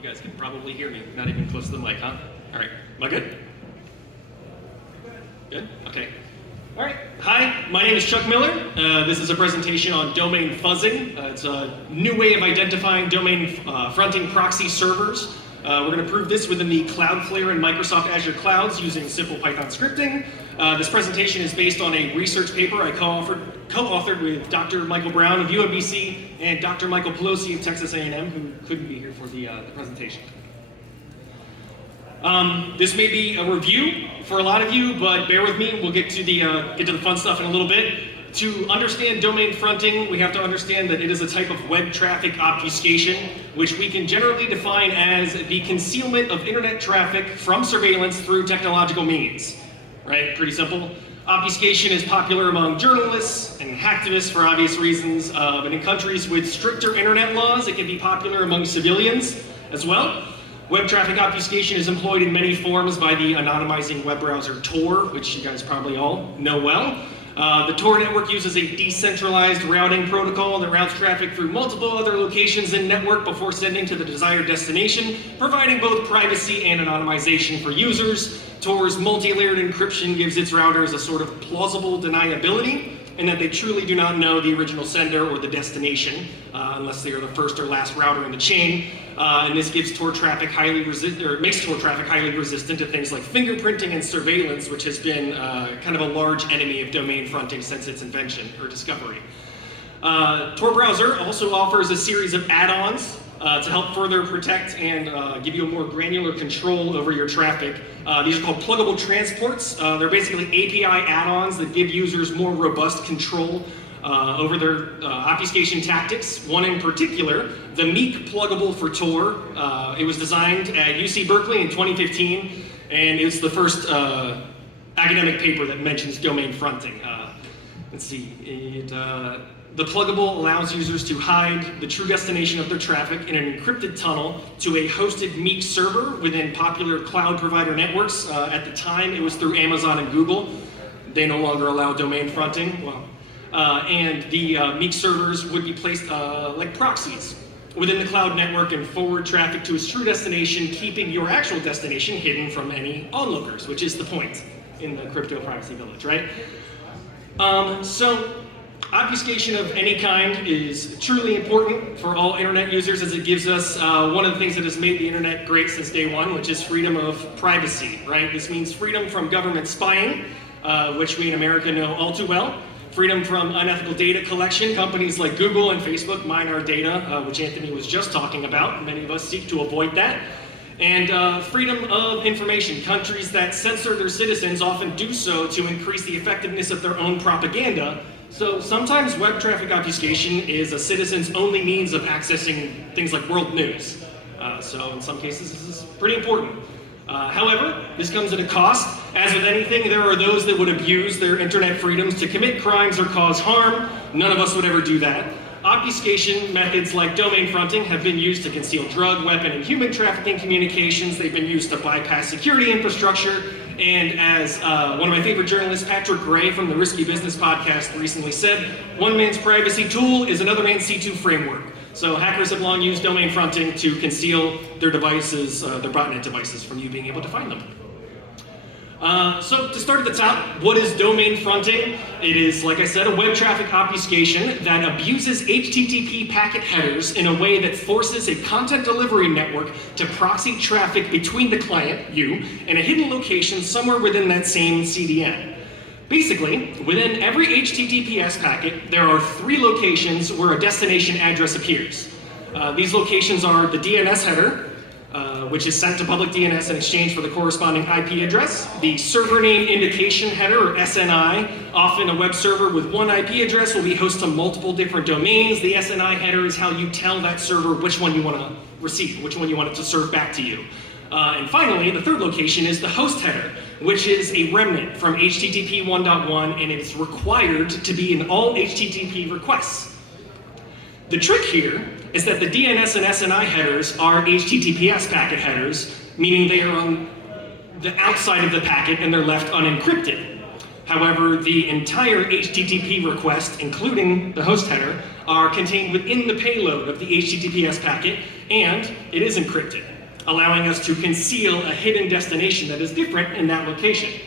You guys can probably hear me. Not even close to the mic, huh? All right. Am I good? Good? Okay. All right. Hi, my name is Chuck Miller. This is a presentation on domain fuzzing. It's a new way of identifying domain fronting proxy servers. We're going to prove this within the Cloudflare and Microsoft Azure clouds using simple Python scripting. This presentation is based on a research paper I co-authored with Dr. Michael Brown of UMBC and Dr. Michael Pelosi of Texas A&M, who couldn't be here for the presentation. This may be a review for a lot of you, but bear with me. We'll get to the fun stuff in a little bit. To understand domain fronting, we have to understand that it is a type of web traffic obfuscation, which we can generally define as the concealment of internet traffic from surveillance through technological means. Right? Pretty simple. Obfuscation is popular among journalists and hacktivists for obvious reasons, but in countries with stricter internet laws, it can be popular among civilians as well. Web traffic obfuscation is employed in many forms by the anonymizing web browser Tor, which you guys probably all know well. The Tor network uses a decentralized routing protocol that routes traffic through multiple other locations in network before sending to the desired destination, providing both privacy and anonymization for users. Tor's multi-layered encryption gives its routers a sort of plausible deniability, in that they truly do not know the original sender or the destination, unless they are the first or last router in the chain. And this gives Tor traffic makes Tor traffic highly resistant to things like fingerprinting and surveillance, which has been kind of a large enemy of domain fronting since its invention or discovery. Tor browser also offers a series of add-ons to help further protect and give you a more granular control over your traffic. These are called pluggable transports. They're basically API add-ons that give users more robust control over their obfuscation tactics. One in particular, the Meek pluggable for Tor. It was designed at UC Berkeley in 2015, and it's the first academic paper that mentions domain fronting. Let's see, the pluggable allows users to hide the true destination of their traffic in an encrypted tunnel to a hosted Meek server within popular cloud provider networks. At the time, it was through Amazon and Google. They no longer allow domain fronting. Well, and the Meek servers would be placed like proxies within the cloud network and forward traffic to its true destination, keeping your actual destination hidden from any onlookers, which is the point in the crypto privacy village, right? So obfuscation of any kind is truly important for all internet users, as it gives us one of the things that has made the internet great since day one, which is freedom of privacy, right? This means freedom from government spying, which we in America know all too well. Freedom from unethical data collection. Companies like Google and Facebook mine our data, which Anthony was just talking about. Many of us seek to avoid that. And freedom of information. Countries that censor their citizens often do so to increase the effectiveness of their own propaganda. So sometimes web traffic obfuscation is a citizen's only means of accessing things like world news. So in some cases, this is pretty important. However, this comes at a cost. As with anything, there are those that would abuse their internet freedoms to commit crimes or cause harm. None of us would ever do that. Obfuscation methods like domain fronting have been used to conceal drug, weapon, and human trafficking communications. They've been used to bypass security infrastructure. And as one of my favorite journalists, Patrick Gray from the Risky Business podcast recently said, one man's privacy tool is another man's C2 framework. So hackers have long used domain fronting to conceal their devices, their botnet devices, from you being able to find them. So to start at the top, what is domain fronting? It is, like I said, a web traffic obfuscation that abuses HTTP packet headers in a way that forces a content delivery network to proxy traffic between the client, you, and a hidden location somewhere within that same CDN. Basically, within every HTTPS packet, there are 3 locations where a destination address appears. These locations are the DNS header, which is sent to public DNS in exchange for the corresponding IP address, the server name indication header, or SNI. Often a web server with one IP address will be host to multiple different domains. The SNI header is how you tell that server which one you want to receive, which one you want it to serve back to you. And finally, the third location is the host header, which is a remnant from HTTP 1.1, and it is required to be in all HTTP requests. The trick here is that the DNS and SNI headers are HTTPS packet headers, meaning they are on the outside of the packet and they're left unencrypted. However, the entire HTTP request, including the host header, are contained within the payload of the HTTPS packet, and it is encrypted, allowing us to conceal a hidden destination that is different in that location.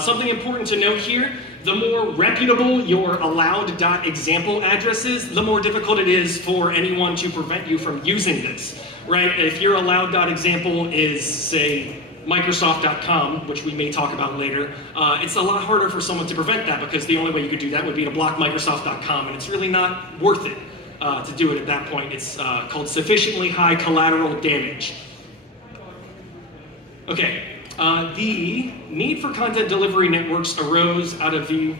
Something important to note here, the more reputable your allowed.example address is, the more difficult it is for anyone to prevent you from using this, right? If your allowed.example is, say, Microsoft.com, which we may talk about later, it's a lot harder for someone to prevent that because the only way you could do that would be to block Microsoft.com, and it's really not worth it to do it at that point. It's called sufficiently high collateral damage. Okay, the need for content delivery networks arose out of the,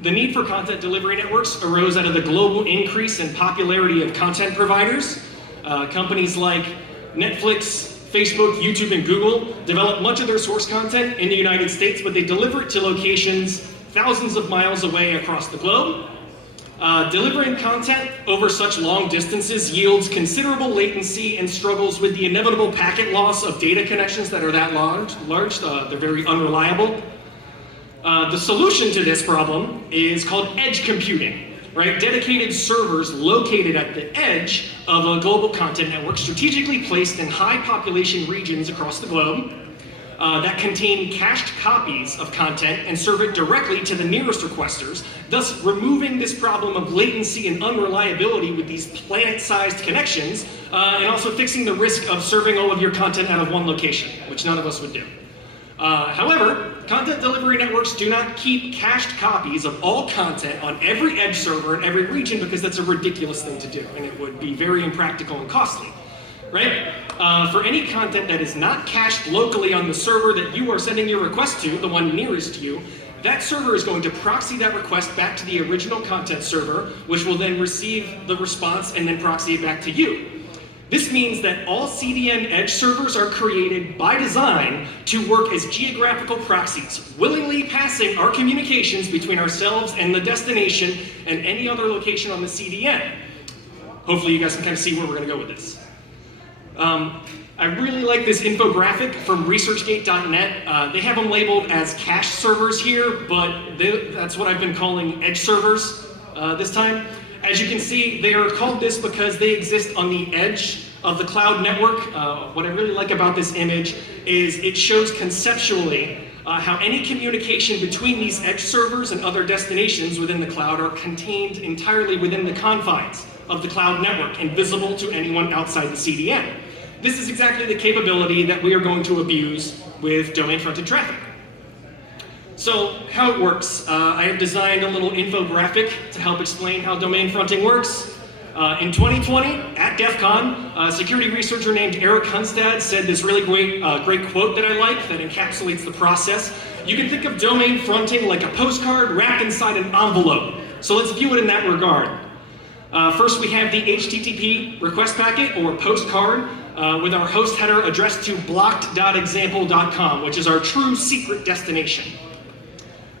the need for content delivery networks arose out of the global increase in popularity of content providers. Companies like Netflix, Facebook, YouTube, and Google develop much of their source content in the United States, but they deliver it to locations thousands of miles away across the globe. Delivering content over such long distances yields considerable latency and struggles with the inevitable packet loss of data connections that are that large. They're very unreliable. The solution to this problem is called edge computing. Right? Dedicated servers located at the edge of a global content network strategically placed in high population regions across the globe that contain cached copies of content and serve it directly to the nearest requesters, thus removing this problem of latency and unreliability with these planet-sized connections, and also fixing the risk of serving all of your content out of one location, which none of us would do. However, content delivery networks do not keep cached copies of all content on every edge server in every region because that's a ridiculous thing to do, and it would be very impractical and costly, right? For any content that is not cached locally on the server that you are sending your request to, the one nearest you, that server is going to proxy that request back to the original content server, which will then receive the response and then proxy it back to you. This means that all CDN edge servers are created by design to work as geographical proxies, willingly passing our communications between ourselves and the destination and any other location on the CDN. Hopefully you guys can kind of see where we're going to go with this. I really like this infographic from researchgate.net. They have them labeled as cache servers here, but that's what I've been calling edge servers this time. As you can see, they are called this because they exist on the edge of the cloud network. What I really like about this image is it shows conceptually how any communication between these edge servers and other destinations within the cloud are contained entirely within the confines of the cloud network and visible to anyone outside the CDN. This is exactly the capability that we are going to abuse with domain-fronted traffic. So how it works, I have designed a little infographic to help explain how domain fronting works. In 2020, at DEF CON, a security researcher named Eric Hunstad said this really great quote that I like that encapsulates the process. You can think of domain fronting like a postcard wrapped inside an envelope. So let's view it in that regard. First, we have the HTTP request packet or postcard with our host header addressed to blocked.example.com, which is our true secret destination.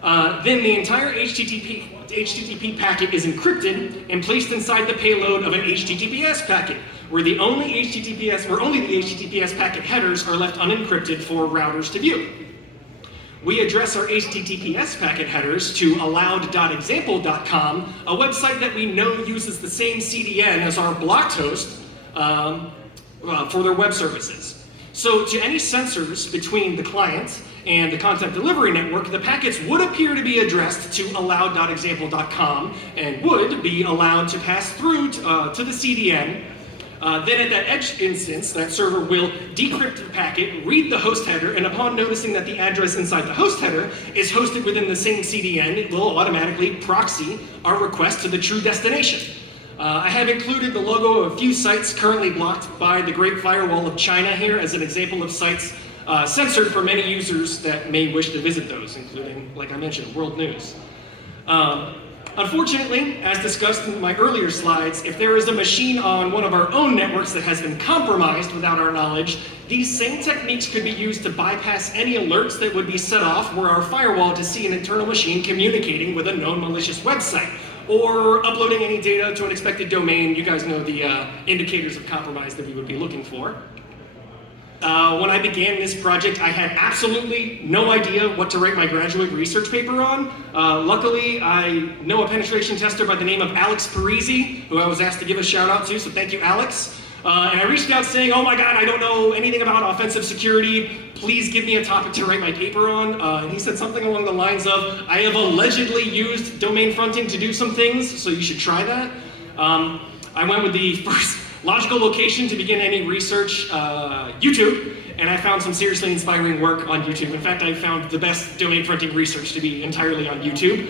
Then the entire HTTP packet is encrypted and placed inside the payload of an HTTPS packet, where only the HTTPS packet headers are left unencrypted for routers to view. We address our HTTPS packet headers to allowed.example.com, a website that we know uses the same CDN as our blocked host for their web services. So to any sensors between the client and the content delivery network, the packets would appear to be addressed to allowed.example.com and would be allowed to pass through to the CDN. Then at that edge instance, that server will decrypt the packet, read the host header, and upon noticing that the address inside the host header is hosted within the same CDN, it will automatically proxy our request to the true destination. I have included the logo of a few sites currently blocked by the Great Firewall of China here as an example of sites censored for many users that may wish to visit those, including, like I mentioned, World News. Unfortunately, as discussed in my earlier slides, if there is a machine on one of our own networks that has been compromised without our knowledge, these same techniques could be used to bypass any alerts that would be set off were our firewall to see an internal machine communicating with a known malicious website, or uploading any data to an expected domain. You guys know the indicators of compromise that we would be looking for. When I began this project, I had absolutely no idea what to write my graduate research paper on. Luckily, I know a penetration tester by the name of Alex Parisi, who I was asked to give a shout out to, so thank you, Alex. And I reached out saying, oh my God, I don't know anything about offensive security. Please give me a topic to write my paper on. And he said something along the lines of, I have allegedly used domain fronting to do some things, so you should try that. I went with the first logical location to begin any research, YouTube, and I found some seriously inspiring work on YouTube. In fact, I found the best domain fronting research to be entirely on YouTube.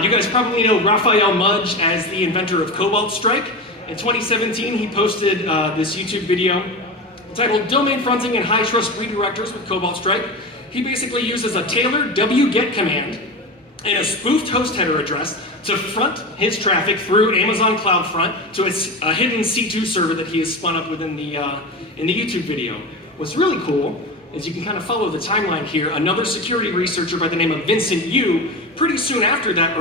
You guys probably know Raphael Mudge as the inventor of Cobalt Strike. In 2017, he posted this YouTube video titled Domain Fronting and High Trust Redirectors with Cobalt Strike. He basically uses a tailored wget command and a spoofed host header address to front his traffic through Amazon CloudFront to a hidden C2 server that he has spun up within the YouTube video. What's really cool is you can kind of follow the timeline here. Another security researcher by the name of Vincent Yu, pretty soon after that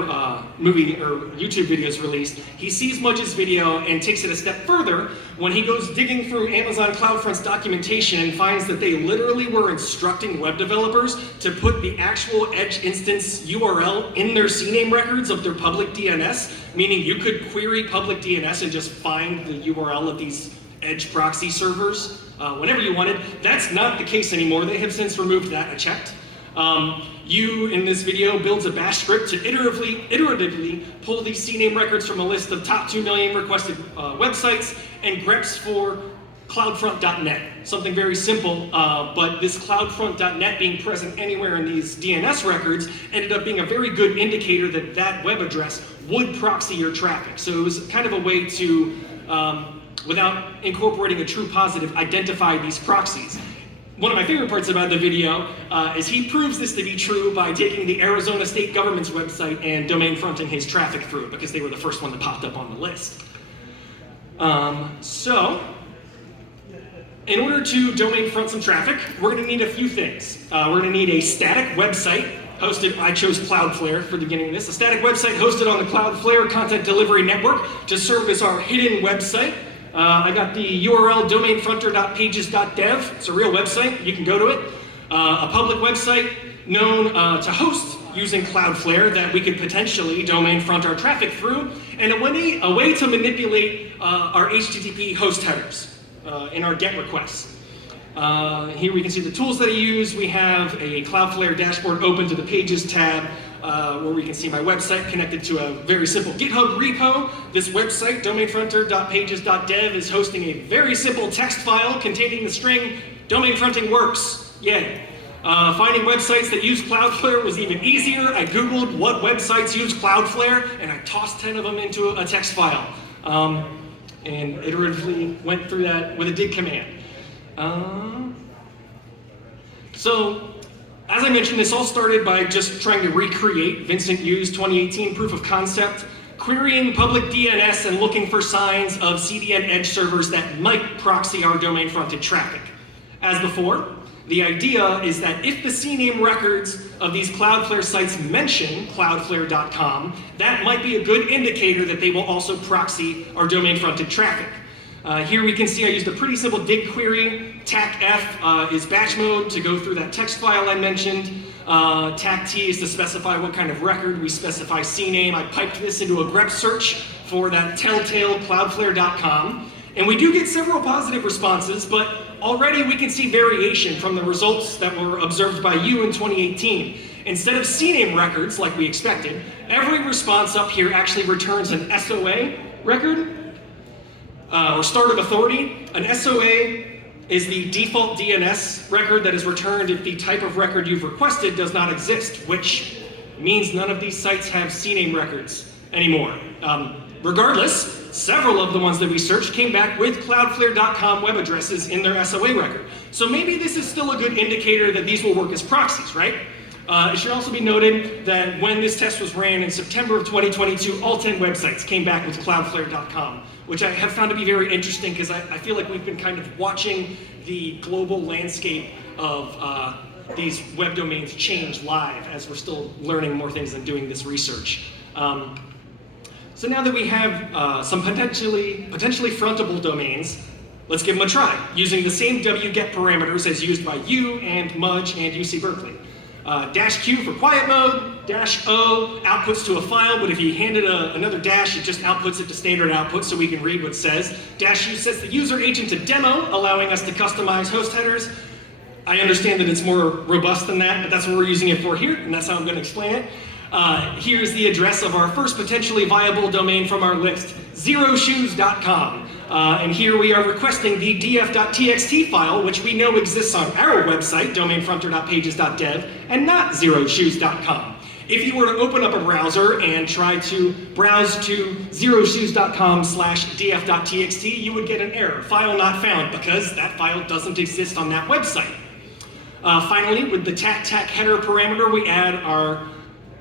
movie or YouTube video is released, he sees Mudge's video and takes it a step further when he goes digging through Amazon CloudFront's documentation and finds that they literally were instructing web developers to put the actual edge instance URL in their CNAME records of their public DNS, meaning you could query public DNS and just find the URL of these edge proxy servers whenever you wanted. That's not the case anymore. They have since removed that, I checked. You, in this video, builds a bash script to iteratively pull these CNAME records from a list of top 2 million requested websites and greps for cloudfront.net. Something very simple, but this cloudfront.net being present anywhere in these DNS records ended up being a very good indicator that that web address would proxy your traffic. So it was kind of a way to, without incorporating a true positive, identify these proxies. One of my favorite parts about the video is he proves this to be true by taking the Arizona State government's website and domain fronting his traffic through it because they were the first one that popped up on the list. So, in order to domain front some traffic, we're going to need a few things. We're going to need a static website hosted, I chose Cloudflare for the beginning of this, a static website hosted on the Cloudflare content delivery network to serve as our hidden website. I got the URL domainfronter.pages.dev. It's a real website, you can go to it. A public website known to host using Cloudflare that we could potentially domain front our traffic through, and a way to manipulate our HTTP host headers in our GET requests. Here we can see the tools that I use. We have a Cloudflare dashboard open to the Pages tab, where we can see my website connected to a very simple GitHub repo. This website, domainfronter.pages.dev, is hosting a very simple text file containing the string domain fronting works. Yay. Finding websites that use Cloudflare was even easier. I Googled what websites use Cloudflare, and I tossed 10 of them into a text file. And iteratively went through that with a dig command. So, as I mentioned, this all started by just trying to recreate Vincent Yu's 2018 proof of concept, querying public DNS and looking for signs of CDN edge servers that might proxy our domain fronted traffic. As before, the idea is that if the CNAME records of these Cloudflare sites mention cloudflare.com, that might be a good indicator that they will also proxy our domain fronted traffic. Here we can see I used a pretty simple dig query. TAC-F is batch mode to go through that text file I mentioned. TAC-T is to specify what kind of record. We specify CNAME. I piped this into a grep search for that telltale cloudflare.com. And we do get several positive responses, but already we can see variation from the results that were observed by you in 2018. Instead of CNAME records, like we expected, every response up here actually returns an SOA record, or start of authority. An SOA is the default DNS record that is returned if the type of record you've requested does not exist, which means none of these sites have CNAME records anymore. Regardless, several of the ones that we searched came back with cloudflare.com web addresses in their SOA record. So maybe this is still a good indicator that these will work as proxies, right? It should also be noted that when this test was ran in September of 2022, all 10 websites came back with cloudflare.com, which I have found to be very interesting because I feel like we've been kind of watching the global landscape of these web domains change live as we're still learning more things and doing this research. So now that we have some potentially frontable domains, Let's give them a try, using the same wget parameters as used by you and Mudge and UC Berkeley. -Q for quiet mode, -O outputs to a file, but if you hand it another dash, it just outputs it to standard output so we can read what it says. -U sets the user agent to demo, allowing us to customize host headers. I understand that it's more robust than that, but that's what we're using it for here, and that's how I'm going to explain it. Here's the address of our first potentially viable domain from our list, zeroshoes.com. And here we are requesting the df.txt file, which we know exists on our website, domainfronter.pages.dev, and not zeroshoes.com. If you were to open up a browser and try to browse to zeroshoes.com/df.txt, you would get an error, file not found, because that file doesn't exist on that website. Finally, with the tac header parameter, we add our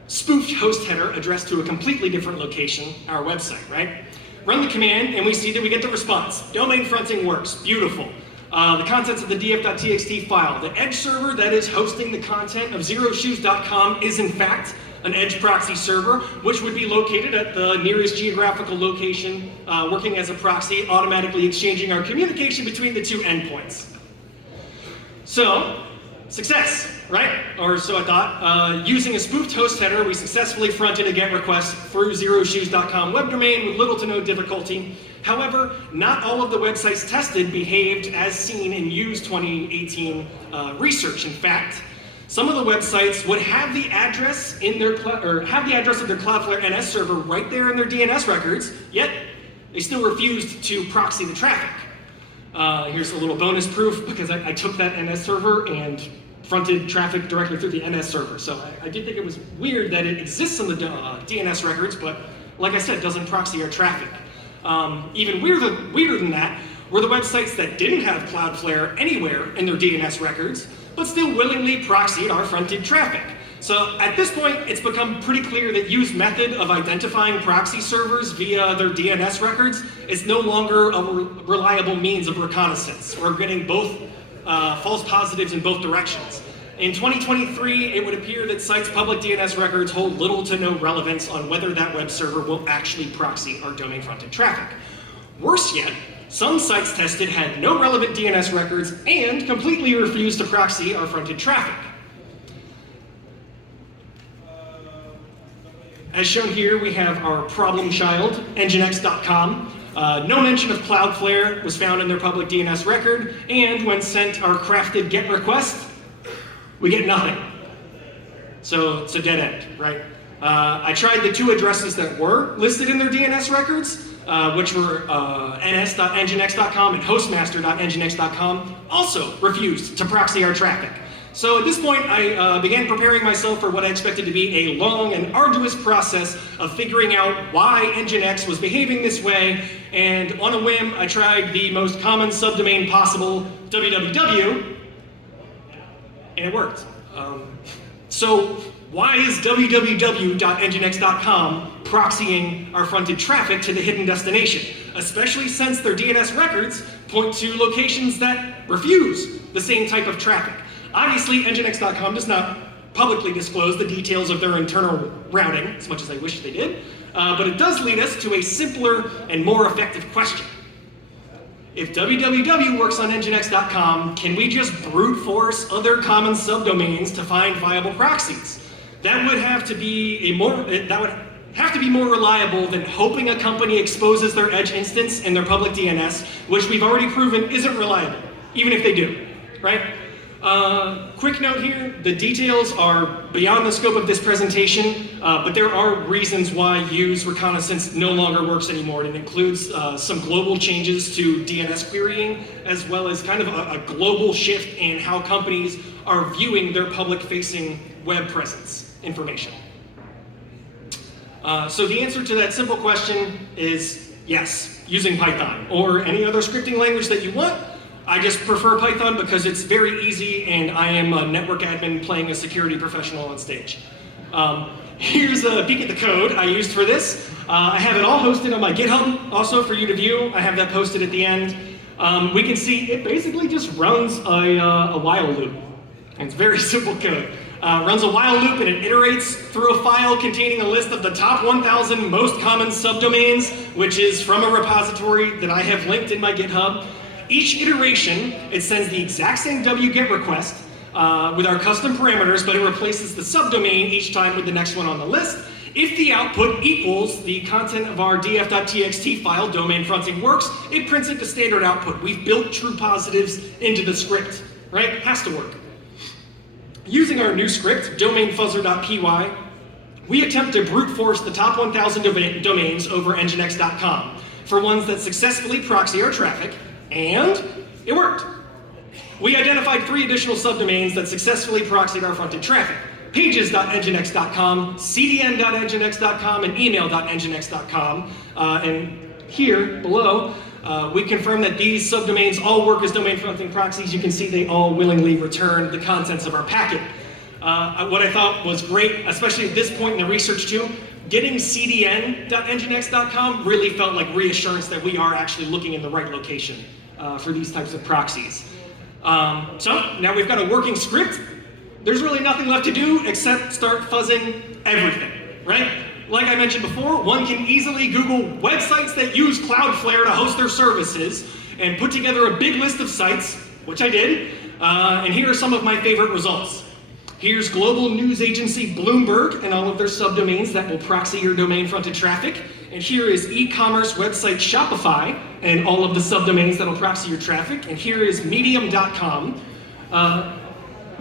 spoofed host header addressed to a completely different location, our website, right? Run the command, and we see that we get the response. Domain fronting works, beautiful. The contents of the df.txt file. The edge server that is hosting the content of zeroshoes.com is in fact an edge proxy server, which would be located at the nearest geographical location, working as a proxy, automatically exchanging our communication between the two endpoints. So, success, right? Or so I thought. Using a spoofed host header, we successfully fronted a GET request through zeroshoes.com web domain with little to no difficulty. However, not all of the websites tested behaved as seen in U's 2018 research. In fact, some of the websites would have the address in their have the address of their Cloudflare NS server right there in their DNS records, yet they still refused to proxy the traffic. Here's a little bonus proof, because I took that NS server and fronted traffic directly through the NS server. So I did think it was weird that it exists in the DNS records, but like I said, doesn't proxy our traffic. Even weirder than that were the websites that didn't have Cloudflare anywhere in their DNS records, but still willingly proxied our fronted traffic. So at this point, it's become pretty clear that U's method of identifying proxy servers via their DNS records is no longer a reliable means of reconnaissance. We're getting both false positives in both directions. In 2023, it would appear that sites' public DNS records hold little to no relevance on whether that web server will actually proxy our domain-fronted traffic. Worse yet, some sites tested had no relevant DNS records and completely refused to proxy our fronted traffic. As shown here, we have our problem child, nginx.com. No mention of Cloudflare was found in their public DNS record, and when sent our crafted GET request, we get nothing. So it's a dead end, right? I tried the two addresses that were listed in their DNS records, which were ns.nginx.com and hostmaster.nginx.com, also refused to proxy our traffic. So at this point, I began preparing myself for what I expected to be a long and arduous process of figuring out why Nginx was behaving this way, and on a whim, I tried the most common subdomain possible, www, and it worked. So why is www.nginx.com proxying our fronted traffic to the hidden destination, especially since their DNS records point to locations that refuse the same type of traffic? Obviously, nginx.com does not publicly disclose the details of their internal routing, as much as I wish they did, but it does lead us to a simpler and more effective question. If www works on nginx.com, can we just brute force other common subdomains to find viable proxies? That would have to be more reliable than hoping a company exposes their edge instance in their public DNS, which we've already proven isn't reliable, even if they do, right? Quick note here, the details are beyond the scope of this presentation, but there are reasons why U's reconnaissance no longer works anymore. And it includes some global changes to DNS querying, as well as kind of a global shift in how companies are viewing their public-facing web presence information. So the answer to that simple question is yes, using Python, or any other scripting language that you want. I just prefer Python because it's very easy, and I am a network admin playing a security professional on stage. Here's a peek at the code I used for this. I have it all hosted on my GitHub, also for you to view. I have that posted at the end. We can see it basically just runs a while loop. And it's very simple code. Runs a while loop, and it iterates through a file containing a list of the top 1,000 most common subdomains, which is from a repository that I have linked in my GitHub. Each iteration, it sends the exact same wget request with our custom parameters, but it replaces the subdomain each time with the next one on the list. If the output equals the content of our df.txt file, domain fronting works, it prints it to standard output. We've built true positives into the script, right? It has to work. Using our new script, domainfuzzer.py, we attempt to brute force the top 1,000 domains over nginx.com for ones that successfully proxy our traffic, and it worked. We identified 3 additional subdomains that successfully proxied our fronted traffic: pages.nginx.com, cdn.nginx.com, and email.nginx.com. And here below, we confirm that these subdomains all work as domain fronting proxies. You can see they all willingly return the contents of our packet. What I thought was great, especially at this point in the research too, getting cdn.nginx.com really felt like reassurance that we are actually looking in the right location for these types of proxies. So now we've got a working script. There's really nothing left to do except start fuzzing everything, right? Like I mentioned before, one can easily Google websites that use Cloudflare to host their services and put together a big list of sites, which I did, and here are some of my favorite results. Here's global news agency Bloomberg and all of their subdomains that will proxy your domain-fronted traffic. And here is e-commerce website Shopify and all of the subdomains that will proxy your traffic. And here is medium.com,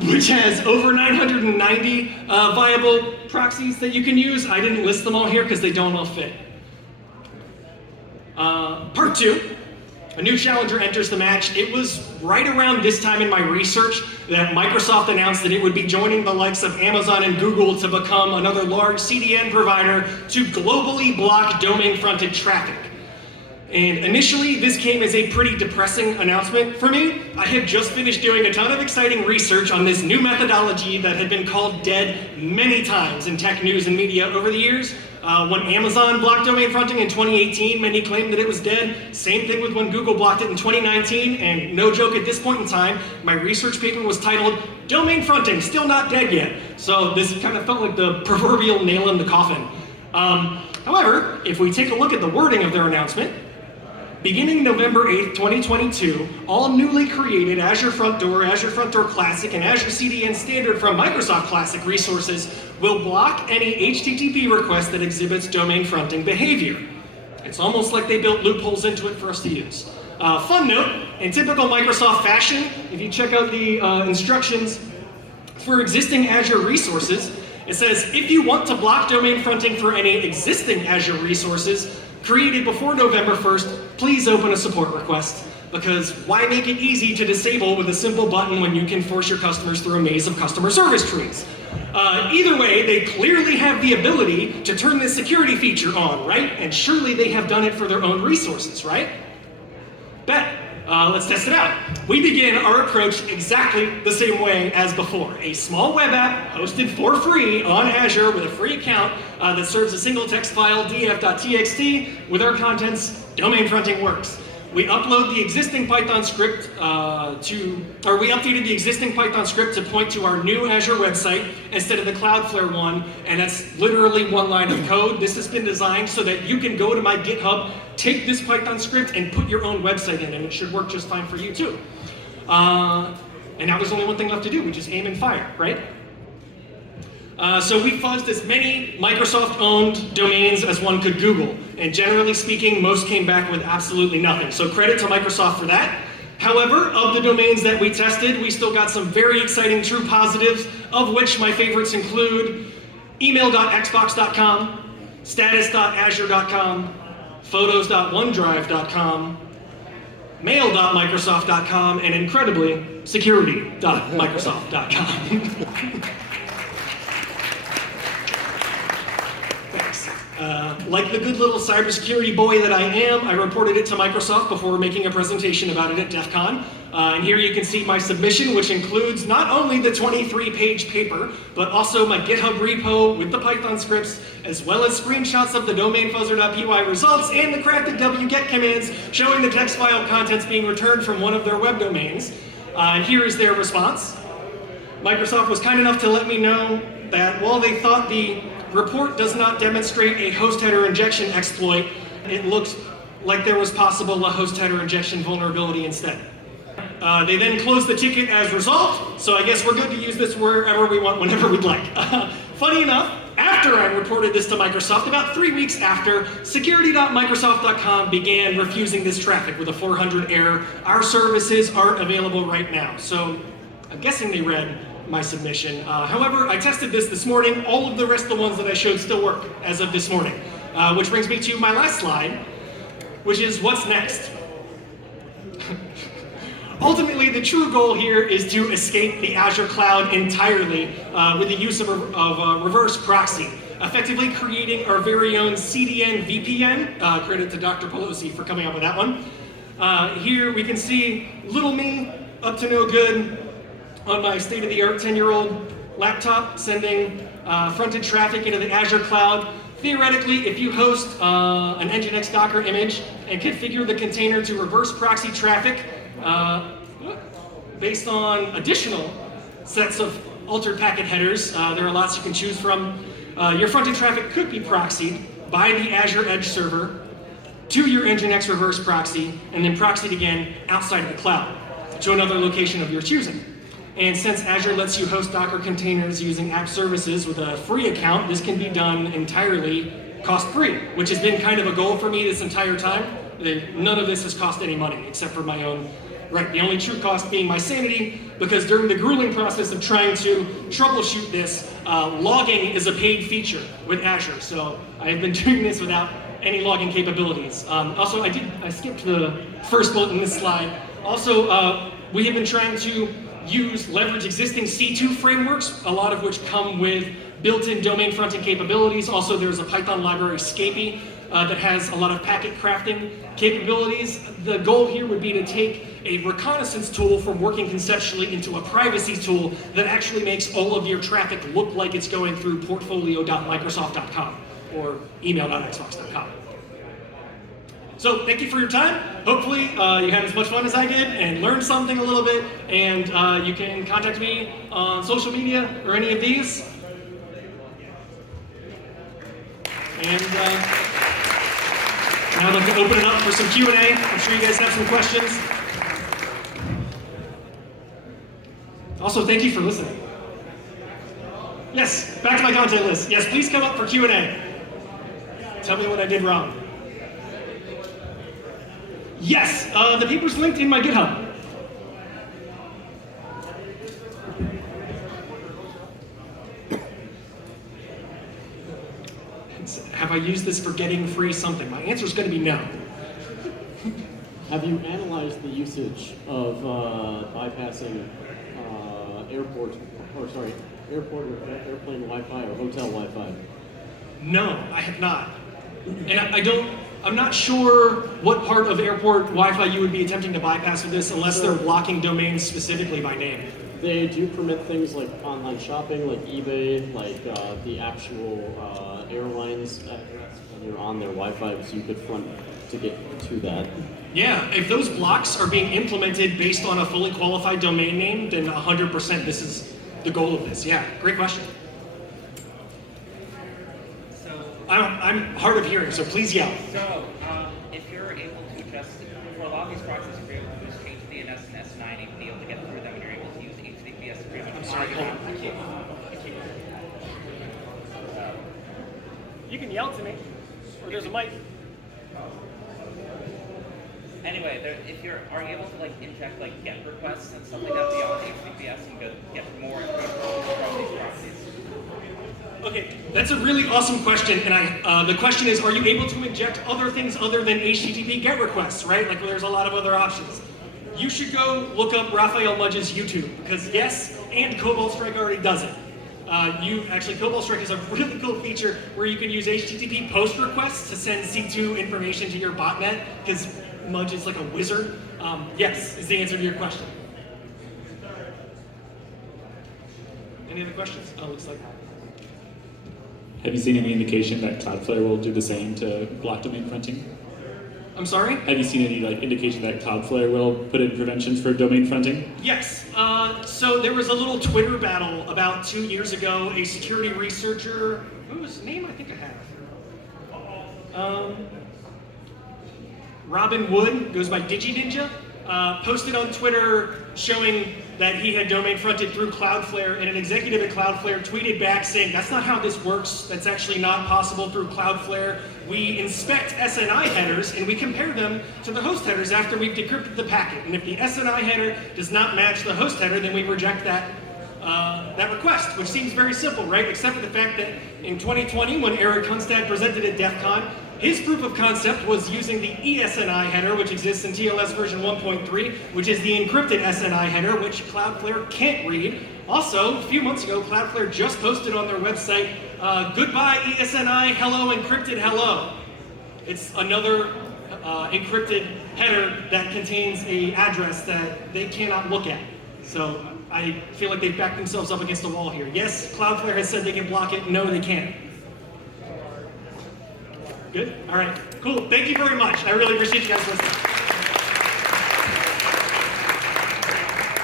which has over 990 viable proxies that you can use. I didn't list them all here because they don't all fit. Part 2. A new challenger enters the match. It was right around this time in my research that Microsoft announced that it would be joining the likes of Amazon and Google to become another large CDN provider to globally block domain-fronted traffic. And initially, this came as a pretty depressing announcement for me. I had just finished doing a ton of exciting research on this new methodology that had been called dead many times in tech news and media over the years. When Amazon blocked domain fronting in 2018, many claimed that it was dead. Same thing with when Google blocked it in 2019, and no joke, at this point in time, my research paper was titled, "Domain Fronting, Still Not Dead Yet." So this kind of felt like the proverbial nail in the coffin. However, if we take a look at the wording of their announcement, beginning November 8th, 2022, all newly created Azure Front Door, Azure Front Door Classic, and Azure CDN Standard from Microsoft Classic resources will block any HTTP request that exhibits domain fronting behavior. It's almost like they built loopholes into it for us to use. Fun note, in typical Microsoft fashion, if you check out the instructions for existing Azure resources, it says, if you want to block domain fronting for any existing Azure resources created before November 1st, please open a support request. Because why make it easy to disable with a simple button when you can force your customers through a maze of customer service trees? Either way, they clearly have the ability to turn this security feature on, right? And surely they have done it for their own resources, right? Bet. Let's test it out. We begin our approach exactly the same way as before. A small web app hosted for free on Azure with a free account that serves a single text file, df.txt, with our contents, domain fronting works. We upload the existing Python script we updated the existing Python script to point to our new Azure website instead of the Cloudflare one, and that's literally one line of code. This has been designed so that you can go to my GitHub, take this Python script, and put your own website in, and it should work just fine for you too. And now there's only one thing left to do, which is aim and fire, right? So we fuzzed as many Microsoft-owned domains as one could Google. And generally speaking, most came back with absolutely nothing. So credit to Microsoft for that. However, of the domains that we tested, we still got some very exciting true positives, of which my favorites include email.xbox.com, status.azure.com, photos.onedrive.com, mail.microsoft.com, and incredibly, security.microsoft.com. Like the good little cybersecurity boy that I am, I reported it to Microsoft before making a presentation about it at DEF CON. And here you can see my submission, which includes not only the 23-page paper, but also my GitHub repo with the Python scripts, as well as screenshots of the domainfuzzer.py results and the crafted wget commands showing the text file contents being returned from one of their web domains. And here is their response. Microsoft was kind enough to let me know that while they thought the report does not demonstrate a host header injection exploit, it looks like there was possible a host header injection vulnerability instead. They then closed the ticket as resolved, so I guess we're good to use this wherever we want, whenever we'd like. Funny enough, after I reported this to Microsoft, about 3 weeks after, security.microsoft.com began refusing this traffic with a 400 error. Our services aren't available right now. So I'm guessing they read my submission. However, I tested this morning. All of the rest of the ones that I showed still work as of this morning. Which brings me to my last slide, which is what's next. Ultimately, the true goal here is to escape the Azure cloud entirely with the use of reverse proxy, effectively creating our very own CDN VPN. Credit to Dr. Pelosi for coming up with that one. Here we can see little me up to no good on my state-of-the-art 10-year-old laptop sending fronted traffic into the Azure cloud. Theoretically, if you host an Nginx Docker image and configure the container to reverse proxy traffic, based on additional sets of altered packet headers, there are lots you can choose from. Your fronted traffic could be proxied by the Azure Edge server to your Nginx reverse proxy, and then proxied again outside of the cloud to another location of your choosing. And since Azure lets you host Docker containers using app services with a free account, this can be done entirely cost-free, which has been kind of a goal for me this entire time. None of this has cost any money except for my own. Right, the only true cost being my sanity, because during the grueling process of trying to troubleshoot this, logging is a paid feature with Azure, so I've been doing this without any logging capabilities. Also, I skipped the first bullet in this slide. Also, we have been trying to leverage existing C2 frameworks, a lot of which come with built-in domain fronting capabilities. Also, there's a Python library, Scapy, that has a lot of packet crafting capabilities. The goal here would be to take a reconnaissance tool from working conceptually into a privacy tool that actually makes all of your traffic look like it's going through portfolio.microsoft.com or email.xbox.com. So thank you for your time. Hopefully you had as much fun as I did and learned something a little bit, and you can contact me on social media or any of these. And now I'd like to open it up for some Q&A. I'm sure you guys have some questions. Also, thank you for listening. Yes, back to my content list. Yes, please come up for Q&A. Tell me what I did wrong. Yes, the paper's linked in my GitHub. Have I used this for getting free something? My answer is going to be no. Have you analyzed the usage of bypassing airport airplane Wi-Fi or hotel Wi-Fi? No, I have not. And I'm not sure what part of airport Wi-Fi you would be attempting to bypass with this, unless they're blocking domains specifically by name. They do permit things like online shopping, like eBay, like the actual airlines that are on their Wi-Fi, so you could front to get to that. Yeah, if those blocks are being implemented based on a fully qualified domain name, then 100% this is the goal of this. Yeah, great question. So I'm hard of hearing, so please yell. So if you're able to adjust, for a lot of these proxies, if you're able to just change DNS and S9 and be able to get through them, and you're able to use HTTPS agreement. I'm sorry, hold on. I can't. You can yell to me, or there's a mic. Anyway, if you are able to like inject like GET requests and stuff like that beyond HTTPS, and get more information from these proxies. Okay, that's a really awesome question, and the question is, are you able to inject other things other than HTTP GET requests, right? Like, there's a lot of other options. You should go look up Raphael Mudge's YouTube, because yes, and Cobalt Strike already does it. Cobalt Strike has a really cool feature where you can use HTTP post requests to send C2 information to your botnet, because Mudge is like a wizard. Yes, is the answer to your question. Any other questions? Oh, looks like. Have you seen any indication that Cloudflare will do the same to block domain fronting? I'm sorry? Have you seen any indication that Cloudflare will put in preventions for domain fronting? Yes. So there was a little Twitter battle about 2 years ago. A security researcher, whose name I think I have. Robin Wood, goes by DigiNinja, posted on Twitter showing that he had domain fronted through Cloudflare, and an executive at Cloudflare tweeted back saying, that's not how this works, that's actually not possible through Cloudflare. We inspect SNI headers and we compare them to the host headers after we've decrypted the packet. And if the SNI header does not match the host header, then we reject that request, which seems very simple, right? Except for the fact that in 2020, when Eric Hunstad presented at DEF CON, his proof of concept was using the ESNI header, which exists in TLS version 1.3, which is the encrypted SNI header, which Cloudflare can't read. Also, a few months ago, Cloudflare just posted on their website, goodbye ESNI, hello encrypted hello. It's another encrypted header that contains an address that they cannot look at. So I feel like they've backed themselves up against the wall here. Yes, Cloudflare has said they can block it. No, they can't. Good? All right. Cool. Thank you very much. I really appreciate you guys listening.